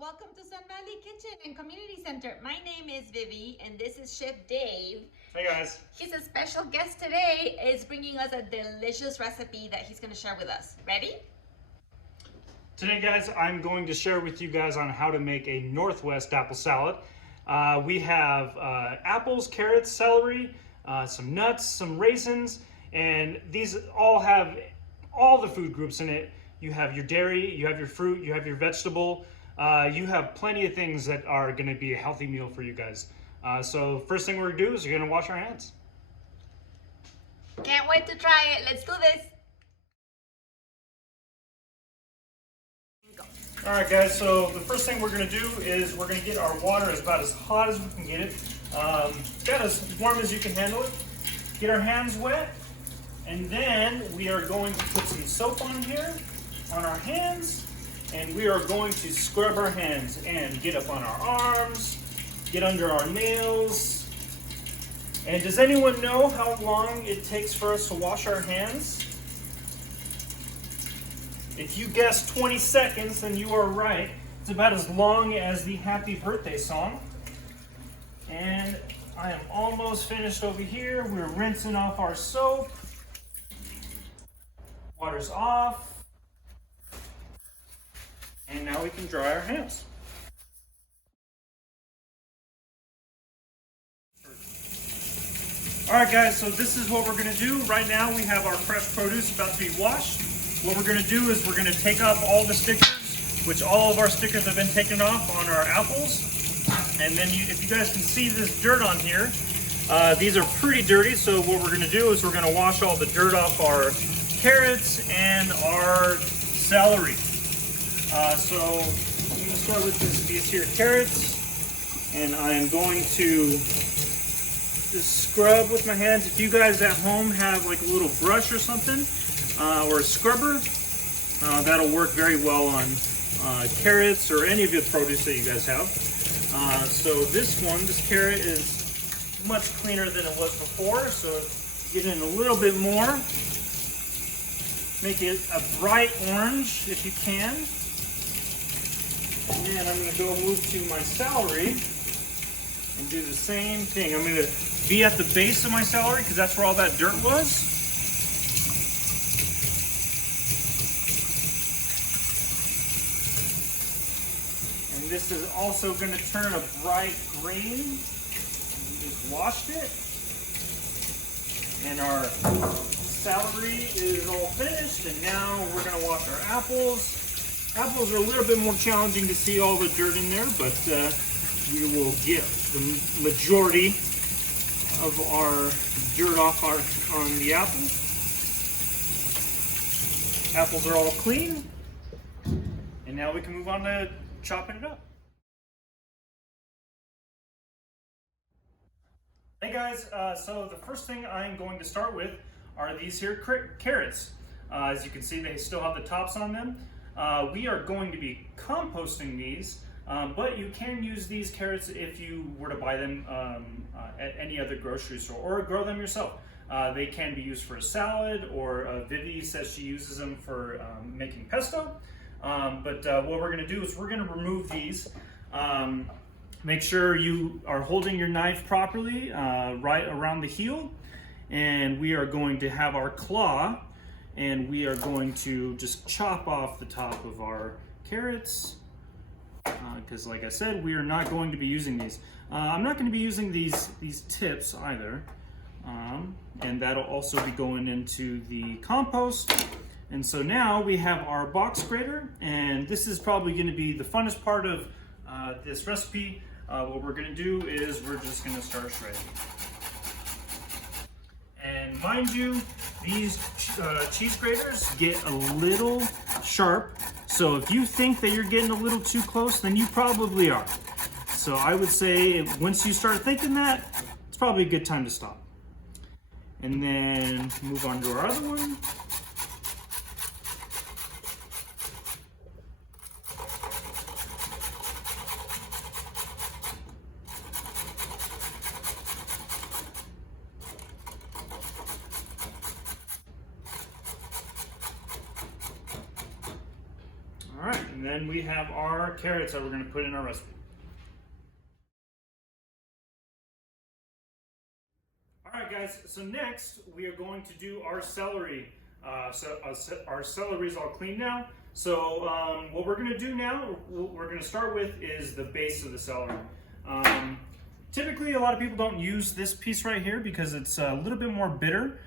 Welcome to Sun Valley Kitchen and Community Center. My name is Vivi and this is Chef Dave. Hey guys. He's a special guest today, is bringing us a delicious recipe that he's going to share with us. Ready? Today guys, I'm going to share with you guys on how to make a Northwest apple salad. We have apples, carrots, celery, some nuts, some raisins, and these all have all the food groups in it. You have your dairy, you have your fruit, you have your vegetable. You have plenty of things that are going to be a healthy meal for you guys. So first thing we're going to do is we're going to wash our hands. Can't wait to try it. Let's do this. All right guys, so the first thing we're going to do is we're going to get our water about as hot as we can get it. About as warm as you can handle it. Get our hands wet. And then we are going to put some soap on here, on our hands. And we are going to scrub our hands and get up on our arms, get under our nails. And does anyone know how long it takes for us to wash our hands? If you guessed 20 seconds, then you are right. It's about as long as the happy birthday song. And I am almost finished over here. We're rinsing off our soap. Water's off. And now we can dry our hands. All right guys, so this is what we're gonna do. Right now we have our fresh produce about to be washed. What we're gonna do is we're gonna take off all the stickers, which all of our stickers have been taken off on our apples. And then if you guys can see this dirt on here, these are pretty dirty. So what we're gonna do is we're gonna wash all the dirt off our carrots and our celery. So I'm going to start with these here carrots, and I am going to just scrub with my hands. If you guys at home have like a little brush or something, or a scrubber, that'll work very well on carrots or any of your produce that you guys have. So this carrot is much cleaner than it was before, so get in a little bit more. Make it a bright orange if you can. And then I'm going to go move to my celery and do the same thing. I'm going to be at the base of my celery because that's where all that dirt was. And this is also going to turn a bright green. We just washed it. And our celery is all finished. And now we're going to wash our apples. Apples are a little bit more challenging to see all the dirt in there, but we will get the majority of our dirt off on the apples. Apples are all clean, and now we can move on to chopping it up. Hey guys, so the first thing I'm going to start with are these here carrots. As you can see, they still have the tops on them. We are going to be composting these, but you can use these carrots if you were to buy them at any other grocery store or grow them yourself. They can be used for a salad, or Vivi says she uses them for making pesto. But what we're going to do is we're going to remove these. Make sure you are holding your knife properly right around the heel, and we are going to have our claw. And we are going to just chop off the top of our carrots because like I said, we are not going to be using these. I'm not going to be using these tips either. And that'll also be going into the compost. And so now we have our box grater, and this is probably going to be the funnest part of this recipe. What we're going to do is we're just going to start shredding. And mind you, these cheese graters get a little sharp. So if you think that you're getting a little too close, then you probably are. So I would say once you start thinking that, it's probably a good time to stop. And then move on to our other one. And then we have our carrots that we're going to put in our recipe. Alright guys, so next we are going to do our celery. Our celery is all clean now. So what we're going to do now, what we're going to start with is the base of the celery. Typically a lot of people don't use this piece right here because it's a little bit more bitter.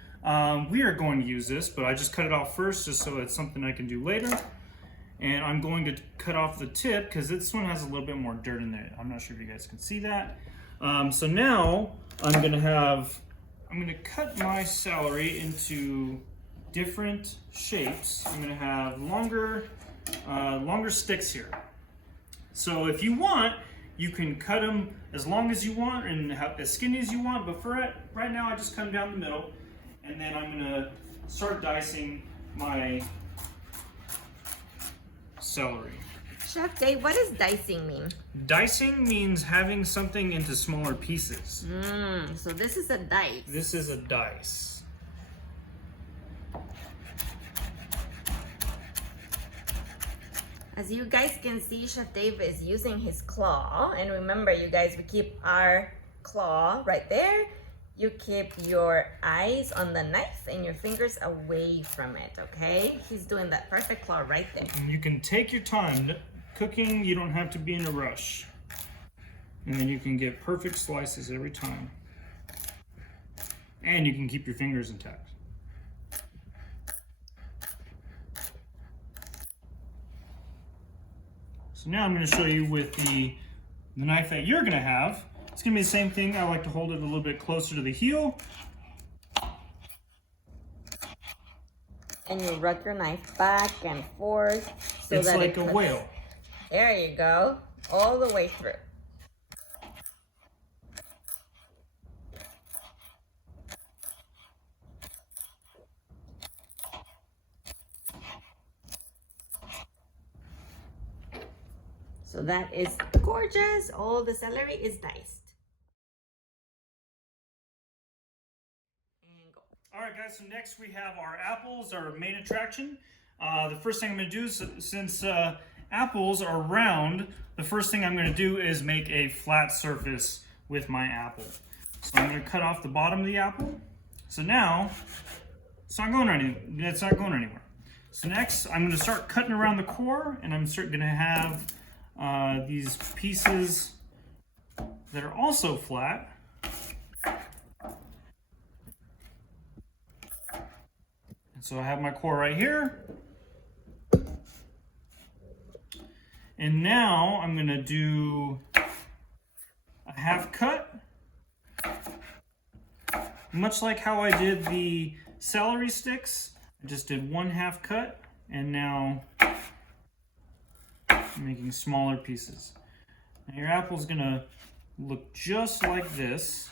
We are going to use this, but I just cut it off first just so it's something I can do later. And I'm going to cut off the tip because this one has a little bit more dirt in there. I'm not sure if you guys can see that. So now I'm going to cut my celery into different shapes. I'm going to have longer sticks here. So if you want, you can cut them as long as you want and have as skinny as you want, but for right now I just cut them down the middle, and then I'm going to start dicing my celery. Chef Dave, what does dicing mean? Dicing means having something into smaller pieces. So this is a dice. This is a dice. As you guys can see, Chef Dave is using his claw. And remember, you guys, we keep our claw right there. You keep your eyes on the knife and your fingers away from it, okay? He's doing that perfect claw right there. And you can take your time. Cooking, you don't have to be in a rush. And then you can get perfect slices every time. And you can keep your fingers intact. So now I'm going to show you with the knife that you're going to have. It's going to be the same thing. I like to hold it a little bit closer to the heel. And you rub your knife back and forth so it's that like a whale. There you go, all the way through. So that is gorgeous. All the celery is diced. And go. All right, guys, so next we have our apples, our main attraction. The first thing I'm going to do, since apples are round, the first thing I'm going to do is make a flat surface with my apple. So I'm going to cut off the bottom of the apple. So now, it's not going anywhere. So next, I'm going to start cutting around the core, and I'm going to have these pieces that are also flat. And so I have my core right here. And now I'm going to do a half cut, much like how I did the celery sticks. I just did one half cut, and now I'm making smaller pieces. Now your apple's going to look just like this.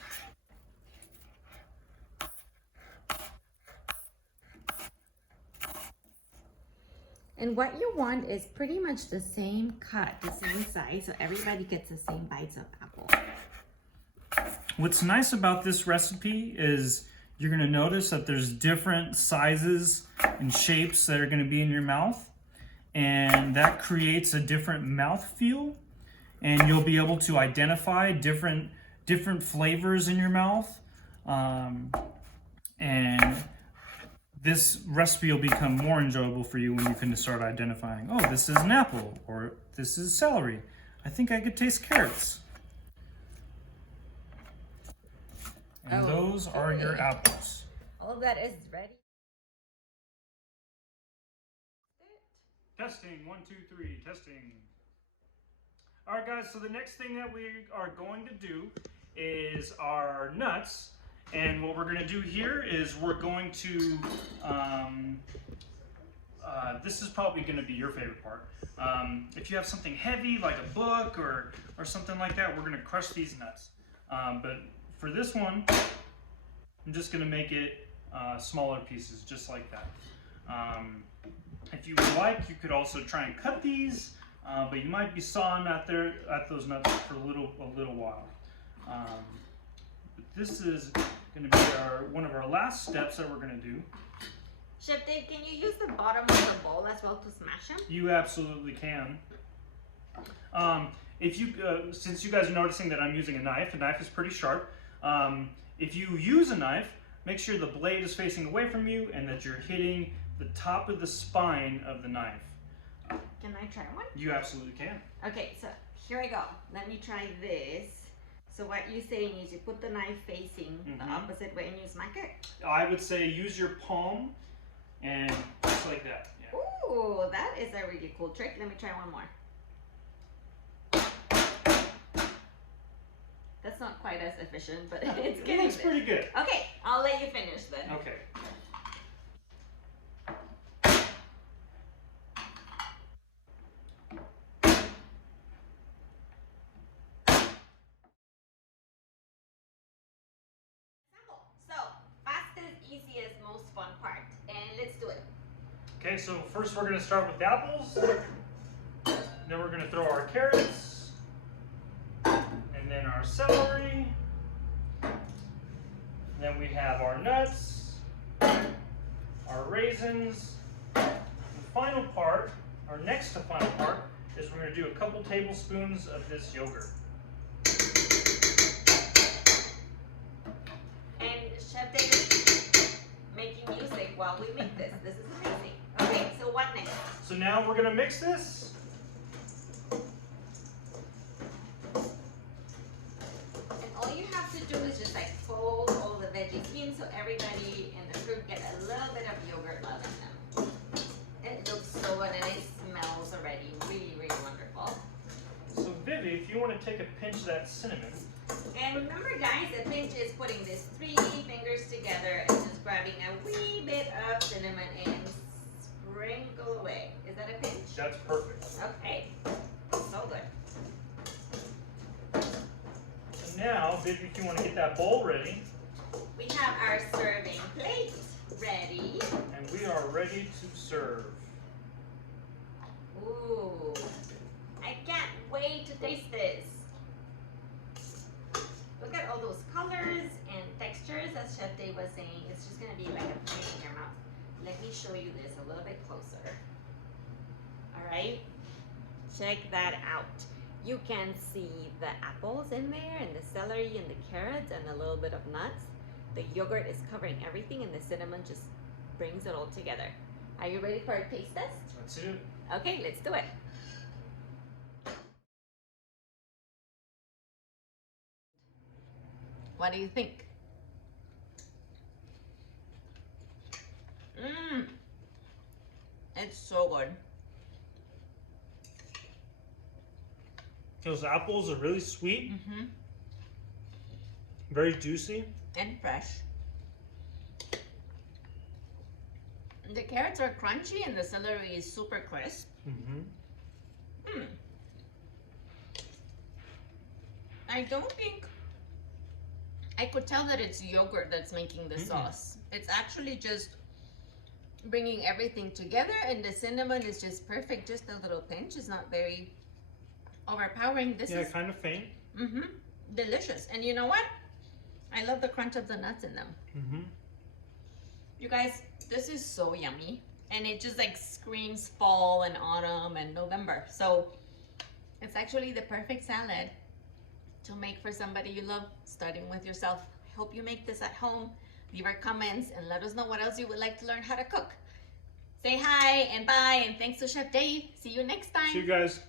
And what you want is pretty much the same cut, the same size, so everybody gets the same bites of apple. What's nice about this recipe is you're going to notice that there's different sizes and shapes that are going to be in your mouth, and that creates a different mouth feel, and you'll be able to identify different flavors in your mouth, and this recipe will become more enjoyable for you when you can start identifying, oh, this is an apple, or this is celery. I think I could taste carrots. And those are your apples. All of that is ready. Testing, 1, 2, 3, testing. All right, guys, so the next thing that we are going to do is our nuts. And what we're going to do here is we're going to, this is probably going to be your favorite part. If you have something heavy like a book or something like that, we're going to crush these nuts. But for this one, I'm just going to make it smaller pieces, just like that. If you would like, you could also try and cut these, but you might be sawing at those nuts for a little while. But this is going to be one of our last steps that we're going to do. Chef Dave, can you use the bottom of the bowl as as well to smash them? You absolutely can. If you, since you guys are noticing that I'm using a knife is pretty sharp. If you use a knife, make sure the blade is facing away from you and that you're hitting the top of the spine of the knife. Can I try one? You absolutely can. Okay, so here I go. Let me try this. So what you're saying is you put the knife facing the opposite way and you smack it? I would say use your palm and just like that. Yeah. Ooh, that is a really cool trick. Let me try one more. That's not quite as efficient, but it's getting It's pretty good. Okay, I'll let you finish then. Okay. So, fastest, easiest, most fun part. And let's do it. Okay, so first we're going to start with the apples. Then we're going to throw our carrots. And then our celery. And then we have our nuts, our raisins. The final part, our next to final part, is we're going to do a couple tablespoons of this yogurt. And Chef David making music while we make this. This is amazing. Okay, so what next? So now we're going to mix this. And all you have to do is just like fold all the veggies in so everybody in the group get a little bit of yogurt love in them. It looks so good and it smells already really, really wonderful. So Vivi, if you want to take a pinch of that cinnamon. And remember guys, the pinch is putting these 3 fingers together and just grabbing a wee bit of cinnamon and sprinkle away. Is that a pinch? That's perfect. Okay, so good. So now, Vivi, if you want to get that bowl ready. We have our serving plate ready. And we are ready to serve. Ooh, I can't wait to taste this. Look at all those colors and textures, as Chef Dave was saying. It's just gonna be like a pain in your mouth. Let me show you this a little bit closer. All right, check that out. You can see the apples in there and the celery and the carrots and a little bit of nuts. The yogurt is covering everything and the cinnamon just brings it all together. Are you ready for a taste test? Let's do it. Okay, let's do it. What do you think? Mmm, it's so good. Those apples are really sweet, Mm-hmm. very juicy. And fresh. The carrots are crunchy and the celery is super crisp. Mm-hmm. I don't think I could tell that it's yogurt that's making the sauce. It's actually just bringing everything together, and the cinnamon is just perfect. Just a little pinch. It's not very overpowering. This is kind of faint. delicious. And you know what? I love the crunch of the nuts in them. You guys, this is so yummy, and it just like screams fall and autumn and November. So it's actually the perfect salad to make for somebody you love, starting with yourself. I hope you make this at home. Leave our comments and let us know what else you would like to learn how to cook. Say hi and bye, and thanks to Chef Dave. See you next time. See you guys.